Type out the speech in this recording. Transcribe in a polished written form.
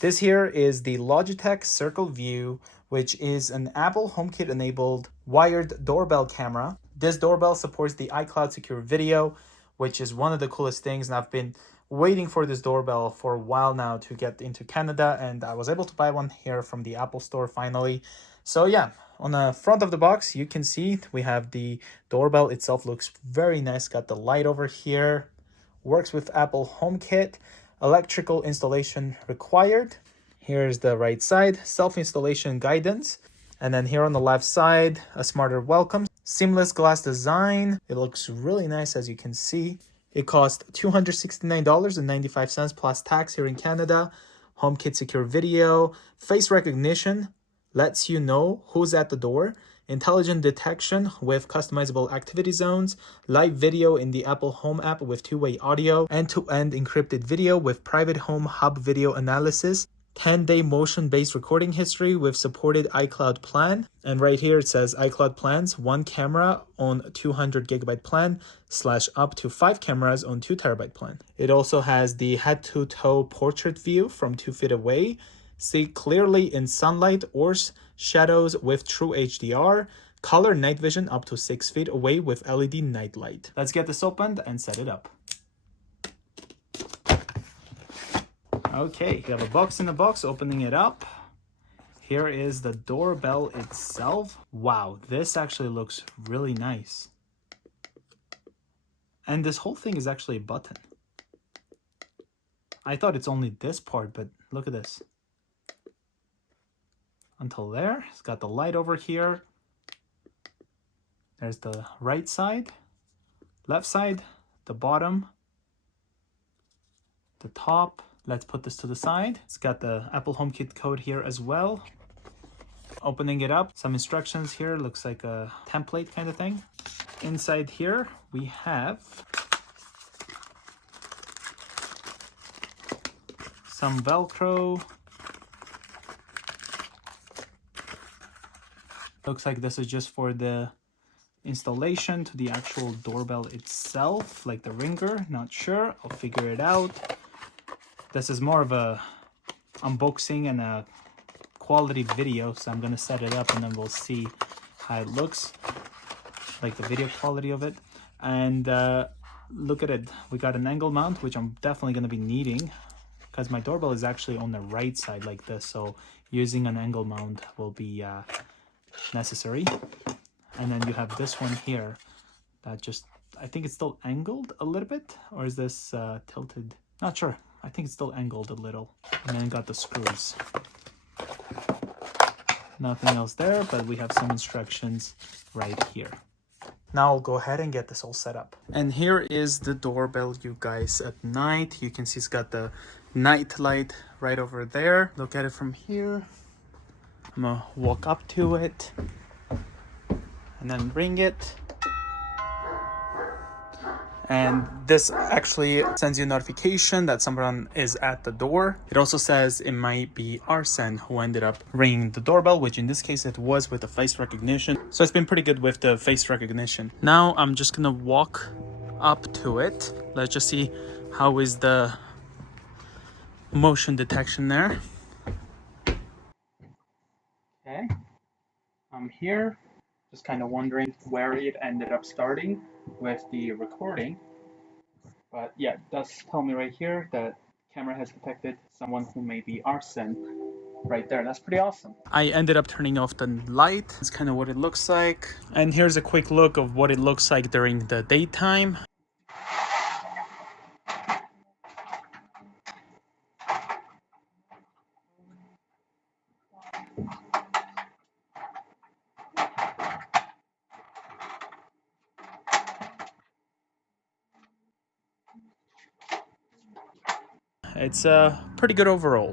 This here is the Logitech Circle View, which is an Apple HomeKit enabled wired doorbell camera. This doorbell supports the iCloud secure video, which is one of the coolest things, and I've been waiting for this doorbell for a while now to get into Canada, and I was able to buy one here from the Apple Store finally. So yeah, on the front of the box, you can see we have the doorbell itself. Looks very nice. Got the light over here. Works with Apple HomeKit. Electrical installation required. Here's the right side, self-installation guidance. And then here on the left side, a smarter welcome. Seamless glass design. It looks really nice, as you can see. It cost $269.95 plus tax here in Canada. HomeKit secure video, face recognition, lets you know who's at the door, intelligent detection with customizable activity zones, live video in the Apple Home app with two-way audio, end-to-end encrypted video with private home hub video analysis, 10-day motion-based recording history with supported iCloud plan. And right here it says iCloud plans, 1 camera on 200 gigabyte plan / up to 5 cameras on 2 terabyte plan. It also has the head-to-toe portrait view from 2 feet away, see clearly in sunlight or shadows with true HDR, color night vision up to 6 feet away with LED night light. Let's get this opened and set it up. Okay, we have a box in the box. Opening it up. Here is the doorbell itself. Wow, this actually looks really nice. And this whole thing is actually a button. I thought it's only this part, but look at this. Until there, it's got the light over here. There's the right side, left side, the bottom, the top. Let's put this to the side. It's got the Apple HomeKit code here as well. Opening it up, some instructions here. Looks like a template kind of thing. Inside here, we have some Velcro. Looks like this is just for the installation to the actual doorbell itself, like the ringer. Not sure. I'll figure it out. This is more of a unboxing and a quality video, so I'm gonna set it up and then we'll see how it looks, like the video quality of it. And look at it, we got an angle mount, which I'm definitely gonna be needing because my doorbell is actually on the right side like this, so using an angle mount will be necessary. And then you have this one here that just, I think it's still angled a little bit, or is this tilted? Not sure. I think it's still angled a little. And then got the screws. Nothing else there, but we have some instructions right here. Now I'll go ahead and get this all set up. And here is the doorbell, you guys, at night. You can see it's got the night light right over there. Look at it from here. I'm gonna walk up to it and then ring it. And this actually sends you a notification that someone is at the door. It also says it might be Arsene who ended up ringing the doorbell, which in this case it was with the face recognition. So it's been pretty good with the face recognition. Now I'm just gonna walk up to it. Let's just see how is the motion detection there. Okay, I'm here. Just kind of wondering where it ended up starting with the recording. But yeah, it does tell me right here that camera has detected someone who may be Arsene right there. That's pretty awesome. I ended up turning off the light. That's kind of what it looks like. And here's a quick look of what it looks like during the daytime. It's pretty good overall.